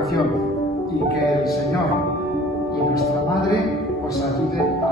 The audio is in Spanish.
vocación y que el Señor y nuestra Madre os ayuden a